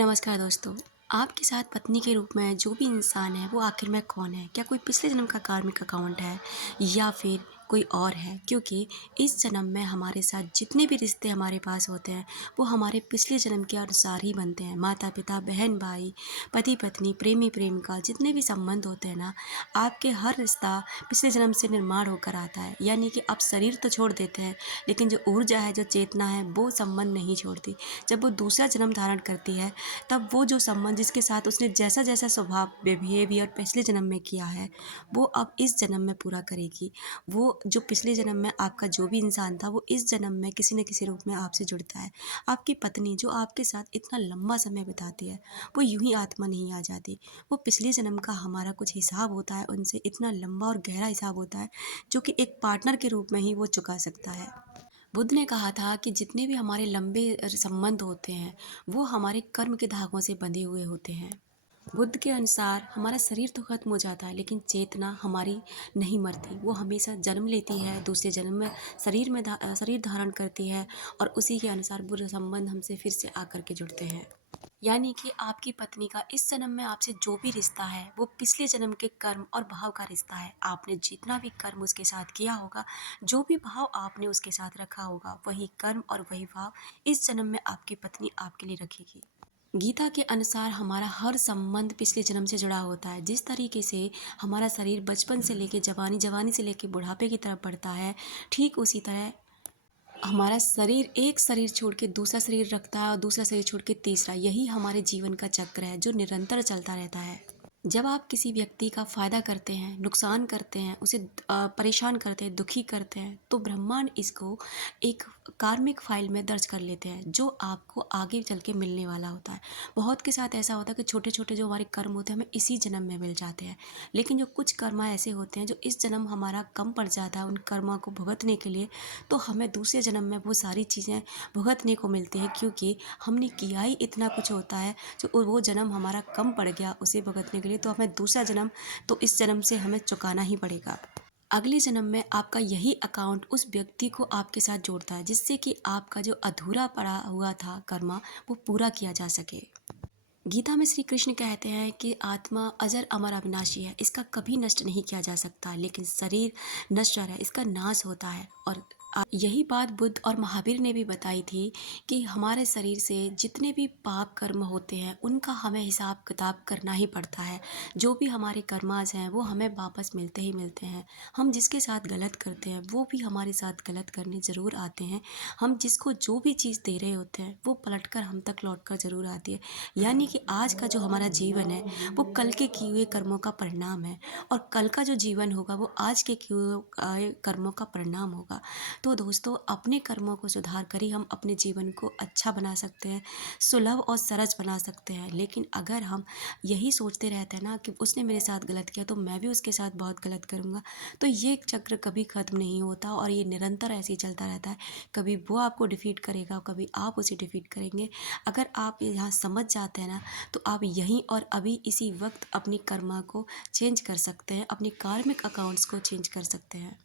नमस्कार दोस्तों। आपके साथ पत्नी के रूप में जो भी इंसान है वो आखिर में कौन है? क्या कोई पिछले जन्म का कार्मिक अकाउंट है या फिर कोई और है? क्योंकि इस जन्म में हमारे साथ जितने भी रिश्ते हमारे पास होते हैं वो हमारे पिछले जन्म के अनुसार ही बनते हैं। माता-पिता, बहन-भाई, पति-पत्नी, प्रेमी-प्रेमिका जितने भी संबंध होते हैं ना, आपके हर रिश्ता पिछले जन्म से निर्माण होकर आता है। यानी कि आप शरीर तो छोड़ देते हैं लेकिन जो ऊर्जा है, जो चेतना है वो संबंध नहीं छोड़ती। जब वो दूसरा जन्म धारण करती है तब वो जो संबंध जिसके साथ उसने जैसा जैसा स्वभाव बिहेवियर पिछले जन्म में किया है वो अब इस जन्म में पूरा करेगी। वो जो पिछले जन्म में आपका जो भी इंसान था वो इस जन्म में किसी न किसी रूप में आपसे जुड़ता है। आपकी पत्नी जो आपके साथ इतना लंबा समय बिताती है वो यूं ही आत्मा नहीं आ जाती। वो पिछले जन्म का हमारा कुछ हिसाब होता है, उनसे इतना लंबा और गहरा हिसाब होता है जो कि एक पार्टनर के रूप में ही वो चुका सकता है। बुद्ध ने कहा था कि जितने भी हमारे लंबे संबंध होते हैं वो हमारे कर्म के धागों से बंधे हुए होते हैं। बुद्ध के अनुसार हमारा शरीर तो खत्म हो जाता है लेकिन चेतना हमारी नहीं मरती। वो हमेशा जन्म लेती है, दूसरे जन्म में शरीर धारण करती है और उसी के अनुसार बुरे संबंध हमसे फिर से आकर के जुड़ते हैं। यानी कि आपकी पत्नी का इस जन्म में आपसे जो भी रिश्ता है वो पिछले जन्म के कर्म और भाव का रिश्ता है। आपने जितना भी कर्म उसके साथ किया होगा, जो भी भाव आपने उसके साथ रखा होगा, वही कर्म और वही भाव इस जन्म में आपकी पत्नी आपके लिए रखेगी। गीता के अनुसार हमारा हर संबंध पिछले जन्म से जुड़ा होता है। जिस तरीके से हमारा शरीर बचपन से लेके जवानी, जवानी से लेके बुढ़ापे की तरफ बढ़ता है, ठीक उसी तरह हमारा शरीर एक शरीर छोड़ के दूसरा शरीर रखता है और दूसरा शरीर छोड़ के तीसरा। यही हमारे जीवन का चक्र है जो निरंतर चलता रहता है। जब आप किसी व्यक्ति का फ़ायदा करते हैं, नुकसान करते हैं, उसे परेशान करते हैं, दुखी करते हैं, तो ब्रह्मांड इसको एक कार्मिक फ़ाइल में दर्ज कर लेते हैं जो आपको आगे चल के मिलने वाला होता है। बहुत के साथ ऐसा होता है कि छोटे-छोटे जो हमारे कर्म होते हैं हमें इसी जन्म में मिल जाते हैं। लेकिन जो कुछ कर्म ऐसे होते हैं जो इस जन्म हमारा कम पड़ जाता है उन कर्मों को भुगतने के लिए, तो हमें दूसरे जन्म में वो सारी चीज़ें भुगतने को मिलती है क्योंकि हमने किया ही इतना कुछ होता है जो वो जन्म हमारा कम पड़ गया उसे भुगतने के लिए, तो हमें दूसरा जन्म तो इस जन्म से हमें चुकाना ही पड़ेगा। अगले जन्म में आपका यही अकाउंट उस व्यक्ति को आपके साथ जोड़ता है जिससे कि आपका जो अधूरा पड़ा हुआ था कर्मा वो पूरा किया जा सके। गीता में श्री कृष्ण कहते हैं कि आत्मा अजर अमर अविनाशी है, इसका कभी नष्ट नहीं किया जा सकता, लेकिन शरीर नश्वर है, इसका नाश होता है। और यही बात बुद्ध और महावीर ने भी बताई थी कि हमारे शरीर से जितने भी पाप कर्म होते हैं उनका हमें हिसाब किताब करना ही पड़ता है। जो भी हमारे कर्माज हैं वो हमें वापस मिलते ही मिलते हैं। हम जिसके साथ गलत करते हैं वो भी हमारे साथ गलत करने ज़रूर आते हैं। हम जिसको जो भी चीज़ दे रहे होते हैं वो पलटकर हम तक लौट कर ज़रूर आती है। यानी कि आज का जो हमारा जीवन है वो कल के किए हुए कर्मों का परिणाम है और कल का जो जीवन होगा वो आज के किए हुए कर्मों का परिणाम होगा। तो दोस्तों, अपने कर्मों को सुधार कर ही हम अपने जीवन को अच्छा बना सकते हैं, सुलभ और सरस बना सकते हैं। लेकिन अगर हम यही सोचते रहते हैं ना कि उसने मेरे साथ गलत किया तो मैं भी उसके साथ बहुत गलत करूँगा, तो ये चक्र कभी ख़त्म नहीं होता और ये निरंतर ऐसे ही चलता रहता है। कभी वो आपको डिफीट करेगा, कभी आप उसे डिफीट करेंगे। अगर आप यहाँ समझ जाते हैं ना तो आप यहीं और अभी इसी वक्त अपनी कर्मा को चेंज कर सकते हैं, अपने कार्मिक अकाउंट्स को चेंज कर सकते हैं।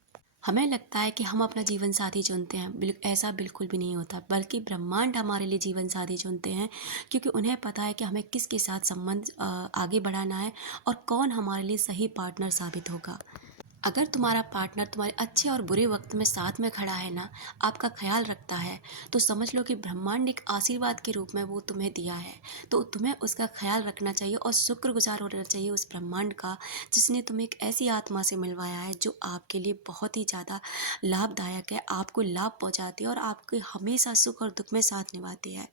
हमें लगता है कि हम अपना जीवन साथी चुनते हैं, ऐसा बिल्कुल भी नहीं होता, बल्कि ब्रह्मांड हमारे लिए जीवन साथी चुनते हैं क्योंकि उन्हें पता है कि हमें किसके साथ संबंध आगे बढ़ाना है और कौन हमारे लिए सही पार्टनर साबित होगा। अगर तुम्हारा पार्टनर तुम्हारे अच्छे और बुरे वक्त में साथ में खड़ा है ना, आपका ख्याल रखता है, तो समझ लो कि ब्रह्मांड एक आशीर्वाद के रूप में वो तुम्हें दिया है। तो तुम्हें उसका ख्याल रखना चाहिए और शुक्रगुजार होना चाहिए उस ब्रह्मांड का जिसने तुम्हें एक ऐसी आत्मा से मिलवाया है जो आपके लिए बहुत ही ज़्यादा लाभदायक है, आपको लाभ पहुँचाती है और आपके हमेशा सुख और दुख में साथ निभाती है।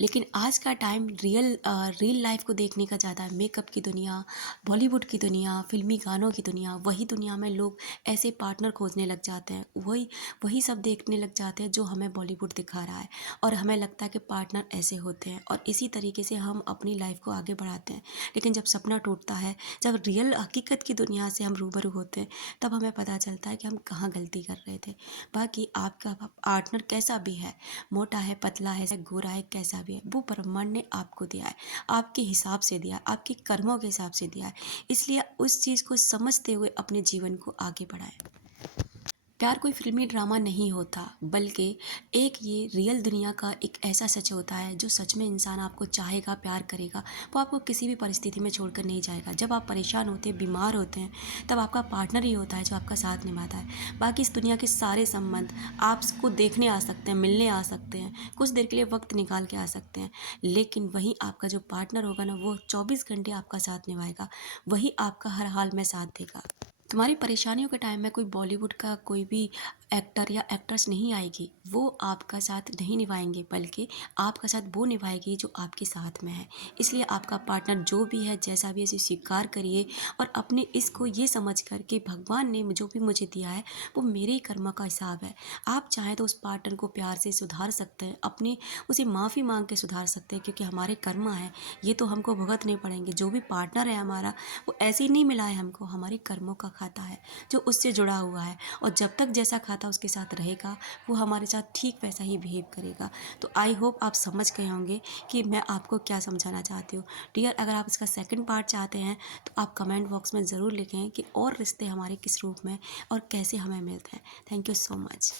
लेकिन आज का टाइम रियल लाइफ को देखने का ज़्यादा है। मेकअप की दुनिया, बॉलीवुड की दुनिया, फ़िल्मी गानों की दुनिया, वही दुनिया में लोग ऐसे पार्टनर खोजने लग जाते हैं। वही वही सब देखने लग जाते हैं जो हमें बॉलीवुड दिखा रहा है और हमें लगता है कि पार्टनर ऐसे होते हैं और इसी तरीके से हम अपनी लाइफ को आगे बढ़ाते हैं। लेकिन जब सपना टूटता है, जब रियल हकीकत की दुनिया से हम रूबरू होते हैं, तब हमें पता चलता है कि हम कहाँ गलती कर रहे थे। बाकी आपका पार्टनर कैसा भी है, मोटा है, पतला है, गोरा है, कैसा भी है, वो ब्रह्मांड ने आपको दिया है, आपके हिसाब से दिया है, आपके कर्मों के हिसाब से दिया है। इसलिए उस चीज़ को समझते हुए अपने जीवन को आगे बढ़ाएं। प्यार कोई फ़िल्मी ड्रामा नहीं होता, बल्कि एक ये रियल दुनिया का एक ऐसा सच होता है जो सच में इंसान आपको चाहेगा, प्यार करेगा, वो आपको किसी भी परिस्थिति में छोड़कर नहीं जाएगा। जब आप परेशान होते हैं, बीमार होते हैं, तब आपका पार्टनर ही होता है जो आपका साथ निभाता है। बाकी इस दुनिया के सारे संबंध आपको देखने आ सकते हैं, मिलने आ सकते हैं, कुछ देर के लिए वक़्त निकाल के आ सकते हैं, लेकिन वहीं आपका जो पार्टनर होगा ना, वो 24 घंटे आपका साथ निभाएगा, वही आपका हर हाल में साथ देगा। तुम्हारी परेशानियों के टाइम में कोई बॉलीवुड का कोई भी एक्टर या एक्ट्रेस नहीं आएगी, वो आपका साथ नहीं निभाएंगे, बल्कि आपका साथ वो निभाएगी जो आपके साथ में है। इसलिए आपका पार्टनर जो भी है, जैसा भी है, इसे स्वीकार करिए और अपने इसको ये समझ कर कि भगवान ने जो भी मुझे दिया है वो मेरे ही कर्म का हिसाब है। आप चाहें तो उस पार्टनर को प्यार से सुधार सकते हैं, अपने उसे माफ़ी मांग के सुधार सकते हैं, क्योंकि हमारे कर्म है, ये तो हमको भुगतने पड़ेंगे। जो भी पार्टनर है हमारा, वो ऐसे ही नहीं मिला है हमको, हमारे कर्मों का खाता है जो उससे जुड़ा हुआ है। और जब तक जैसा खाता उसके साथ रहेगा, वो हमारे साथ ठीक वैसा ही बिहेव करेगा। तो आई होप आप समझ गए होंगे कि मैं आपको क्या समझाना चाहती हूँ। डियर, अगर आप इसका सेकंड पार्ट चाहते हैं तो आप कमेंट बॉक्स में ज़रूर लिखें कि और रिश्ते हमारे किस रूप में और कैसे हमें मिलते हैं। Thank you so much.